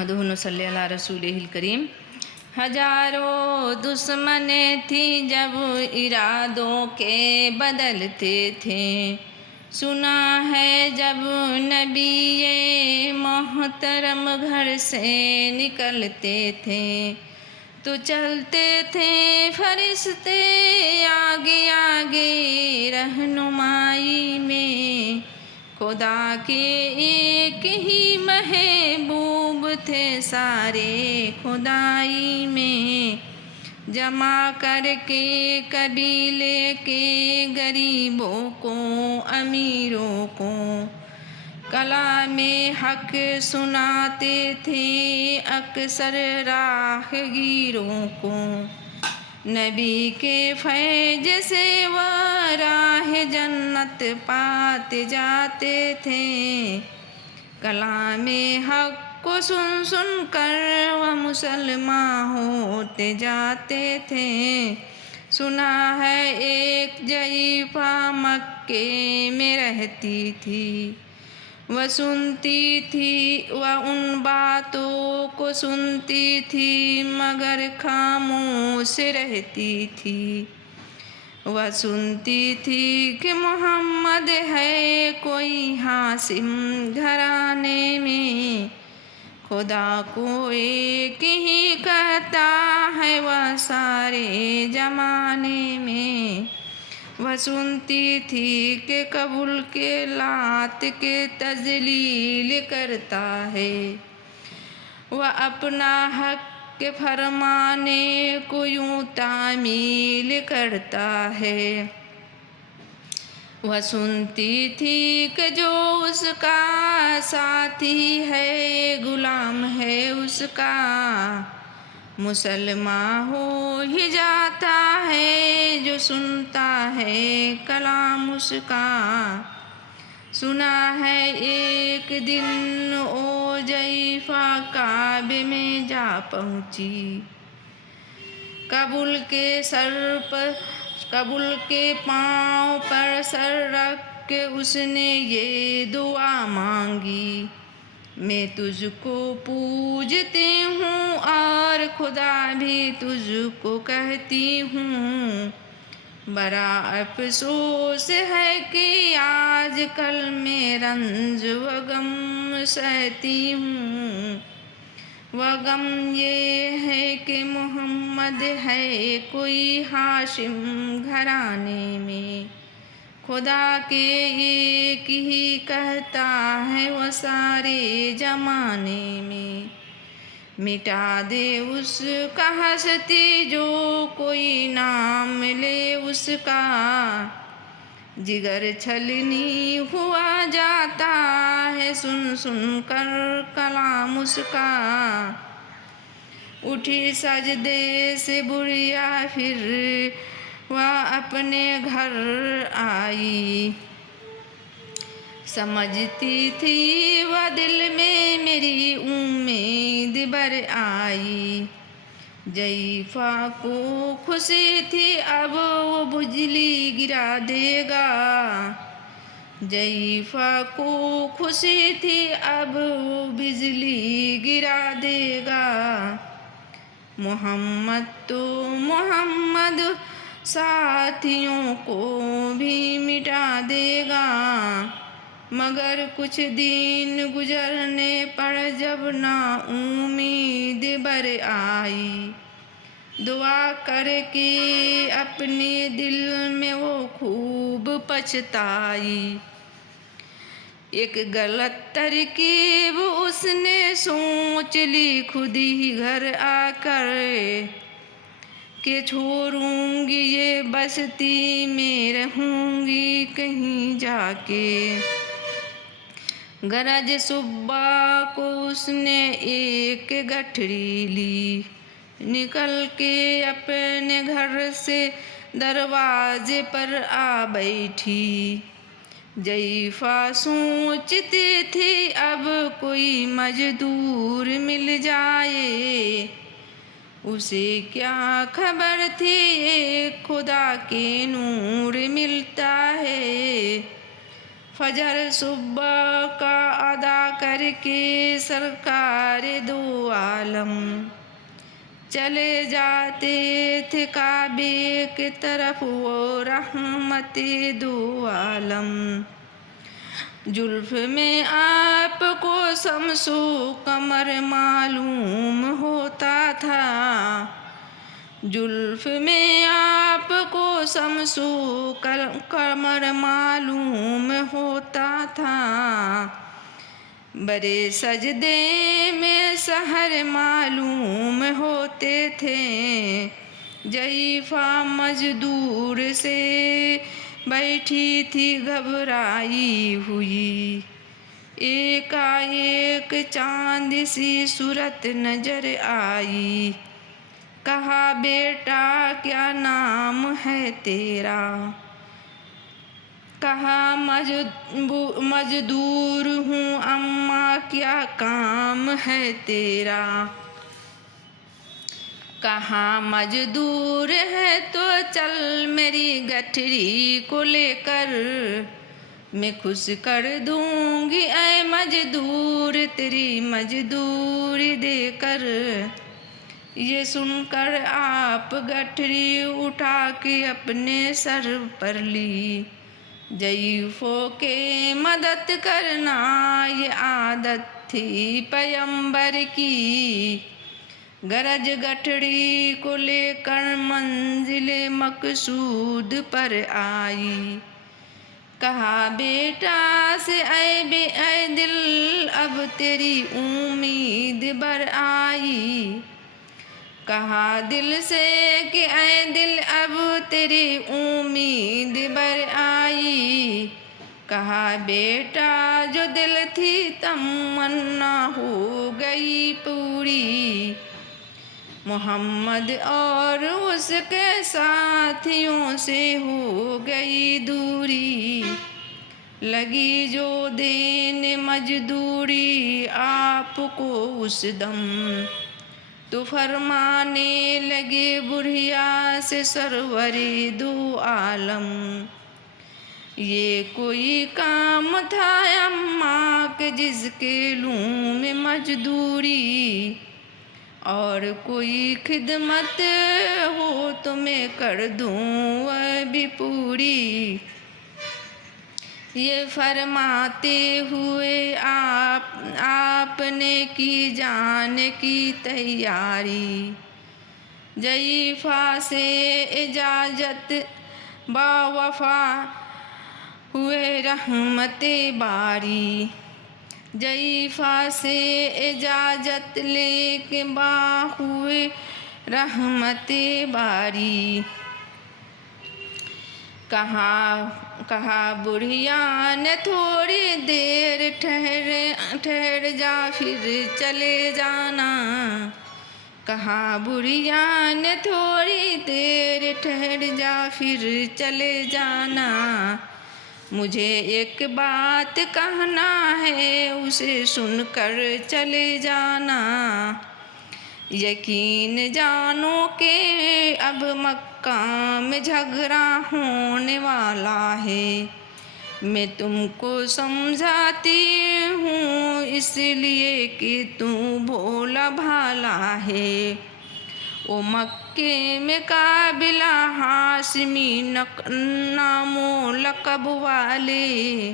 नहमदुहु व नसल्ली अला रसूलिहिल करीम। हजारों दुश्मनें थी जब इरादों के बदलते थे। सुना है जब नबी ये मोहतरम घर से निकलते थे तो चलते थे फरिश्ते आगे आगे रहनुमाई में। खुदा के एक ही महबूब थे सारे खुदाई में। जमा करके कबीले के गरीबों को अमीरों को कलामे हक सुनाते थे अक्सर राहगीरों को। नबी के फैज से वह राह जन्नत पाते जाते थे। कलामे हक को सुन सुन कर वह मुसलमान होते जाते थे। सुना है एक ज़ईफ़ा मक्के में रहती थी। वह सुनती थी वह उन बातों को सुनती थी मगर खामोश रहती थी। वह सुनती थी कि मोहम्मद है कोई हाशिम घराने में। खुदा को एक ही कहता है वह सारे ज़माने में। वह सुनती थी कि कबूल के लात के तजलील करता है। वह अपना हक के फरमाने को यूं तामील करता है। वह सुनती थी कि जो उसका साथी है गुलाम है उसका। मुसलमान हो ही जाता है जो सुनता है कलाम उसका। सुना है एक दिन ओ ज़ईफ़ा काबे में जा पहुँची। कबूल के पाँव पर सर रख के उसने ये दुआ मांगी। मैं तुझको पूजती हूँ और खुदा भी तुझको कहती हूँ। बड़ा अफसोस है कि आज कल मैं रंज व गम सहती हूँ। वह गम ये है कि मोहम्मद है कोई हाशिम घराने में। खुदा के एक ही कहता है वह सारे ज़माने में। मिटा दे उसका हस्ती जो कोई नाम ले उसका। जिगर छलनी हुआ जाता है सुन सुन कर कलाम उसका। उठी सजदे से बुढ़िया फिर वह अपने घर आई। समझती थी वह दिल में मेरी उम्मीद बर आई। ज़ईफ़ा को खुशी थी अब वो बिजली गिरा देगा। ज़ईफ़ा को खुशी थी अब वो बिजली गिरा देगा। मोहम्मद तो मोहम्मद साथियों को भी मिटा देगा। मगर कुछ दिन गुजरने पर जब ना उम्मीद बर आई। दुआ करके अपने दिल में वो खूब पछताई। एक गलत तरकीब उसने सोच ली खुद ही घर आकर कि छोड़ूंगी ये बस्ती में रहूंगी कहीं जाके। गरज सुबह को उसने एक गठरी ली। निकल के अपने घर से दरवाजे पर आ बैठी। ज़ईफ़ा सोचती थी अब कोई मजदूर मिल जाए। उसे क्या खबर थी खुदा के नूर मिलता है। फजर सुबह का अदा करके सरकार दो आलम। चले जाते थे काबे के तरफ वो रहमते दो आलम। जुल्फ में आपको शम्सो कमर मालूम होता था। जुल्फ में आपको शम्सो कमर मालूम होता था। बड़े सजदे में सहर मालूम होते थे। ज़ईफ़ा मजदूर से बैठी थी घबराई हुई। एकाएक चाँद सी सूरत नजर आई। कहा बेटा क्या नाम है तेरा। कहा मजदूर हूँ अम्मा क्या काम है तेरा। कहा मजदूर है तो चल मेरी गठरी को लेकर। मैं खुश कर दूंगी ऐ मजदूर तेरी मजदूरी देकर। ये सुनकर आप गठरी उठा के अपने सर पर ली। ज़ईफ़ों के मदद करना ये आदत थी पैगंबर की। गरज गठड़ी को लेकर मंजिले मकसूद पर आई। कहा बेटा से ऐ दिल अब तेरी उम्मीद बर आई। कहा दिल से कि ऐ दिल अब तेरी उम्मीद बर आई। कहा बेटा जो दिल थी तमन्ना हो गई पूरी। मोहम्मद और उसके साथियों से हो गई दूरी। लगी जो देने मजदूरी आपको उस दम। तो फरमाने लगे बुढ़िया से सरवरे दो आलम। ये कोई काम था अम्मा के जिसके लूँ में मजदूरी। और कोई खिदमत हो तो मैं कर दूँ वह भी पूरी। ये फरमाते हुए आपने की जान की तैयारी। ज़ईफ़ा से इजाज़त बावफ़ा हुए रहमते बारी। ज़ईफ़ा से इजाज़त लेके हुए रहमते बारी। कहा बुढ़िया ने थोड़ी देर ठहर जा फिर चले जाना। कहा बुढ़िया ने थोड़ी देर ठहर जा फिर चले जाना। मुझे एक बात कहना है उसे सुनकर चले जाना। यकीन जानो के अब मक्का में झगड़ा होने वाला है। मैं तुमको समझाती हूँ इसलिए कि तू भोला भाला है। ओ मक्के में काबिला हाशमी नामो लक़ब वाले।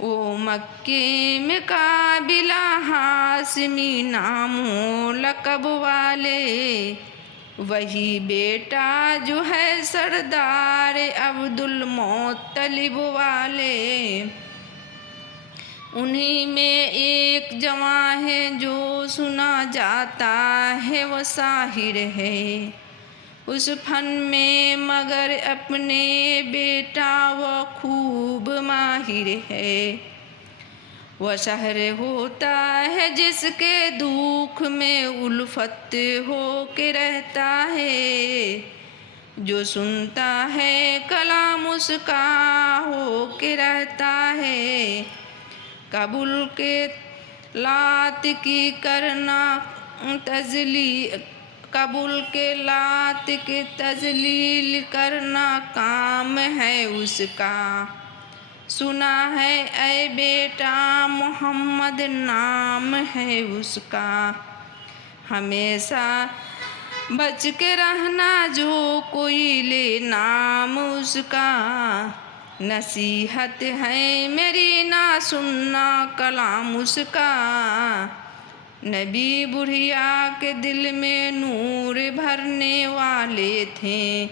ओ मक्के में काबिला हाशमी नामो लक़ब वाले। वही बेटा जो है सरदार अब्दुल मुत्तलिब वाले। उन्हीं में एक जवां है जो सुना जाता है वो साहिर है उस फन में, मगर अपने बेटा वो खूब माहिर है। वह शहर होता है जिसके दुख में उल्फत हो के रहता है। जो सुनता है कलाम उसका हो के रहता है। काबुल के लात की करना काबुल के लात के तजलील करना काम है उसका। सुना है ऐ बेटा मोहम्मद नाम है उसका। हमेशा बच के रहना जो कोई ले नाम उसका। नसीहत है मेरी ना सुनना कलाम उसका। नबी बुढ़िया के दिल में नूर भरने वाले थे।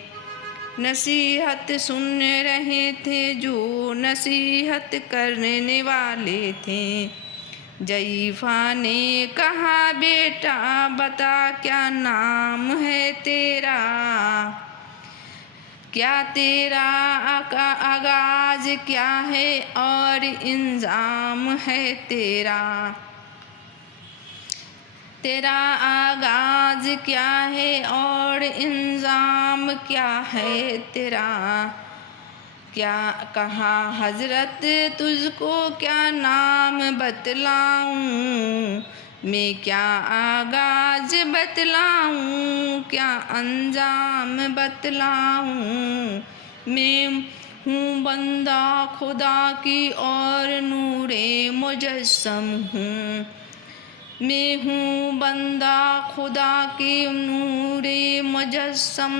नसीहत सुन रहे थे जो नसीहत करने वाले थे। ज़ईफ़ा ने कहा बेटा बता क्या नाम है तेरा। क्या तेरा आगाज़ क्या है और इंजाम है तेरा। तेरा आगाज़ क्या है और इंजाम क्या है तेरा। क्या कहा हज़रत तुझको क्या नाम बतलाऊं। मैं क्या आगाज़ बतलाऊं क्या अंजाम बतलाऊं। मैं हूँ बंदा खुदा की और नूरे मुजस्सम हूँ। मैं हूँ बंदा खुदा की नूरे मुजस्सम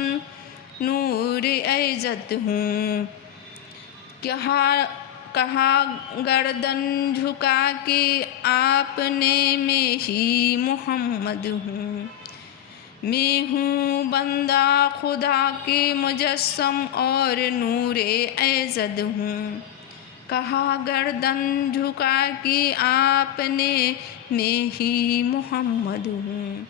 नूर इज़्ज़त हूँ। कहा गर्दन झुका के आपने मैं ही मोहम्मद हूँ। मैं हूँ बंदा खुदा के मुजस्सम और नूरे इज़्ज़त हूँ। कहा गर्दन झुका कि आपने मैं ही मोहम्मद हूँ।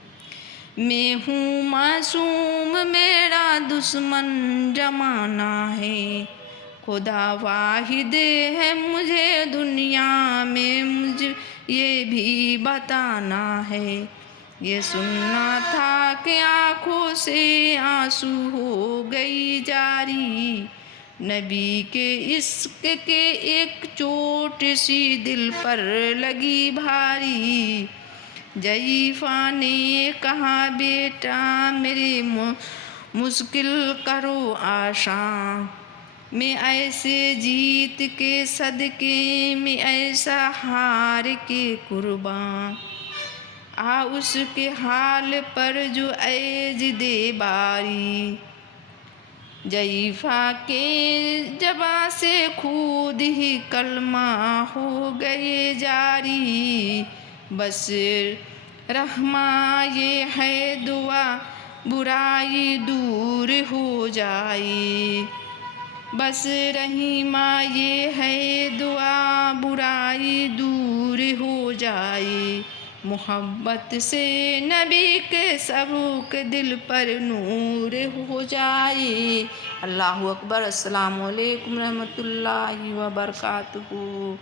मैं हूँ मासूम मेरा दुश्मन जमाना है। खुदा वाहिद है मुझे दुनिया में मुझे ये भी बताना है। ये सुनना था कि आँखों से आंसू हो गई जारी। नबी के इश्क के एक चोट सी दिल पर लगी भारी। ज़ईफ़ा ने कहा बेटा मेरी मुश्किल करो आसान। मैं ऐसे जीत के सदके में ऐसा हार के कुर्बान। आ उसके हाल पर जो ऐज दे बारी। ज़ईफ़ा के ज़बां से खुद ही कलमा हो गए जारी। बस रहमा ये है दुआ बुराई दूर हो जाए। बस रहीमा ये है दुआ बुराई दूर हो जाए। मोहब्बत से नबी के सबूक दिल पर नूर हो जाए। अल्लाहु अकबर। अस्सलामु अलैकुम रहमतुल्लाहि व बरकातुहू।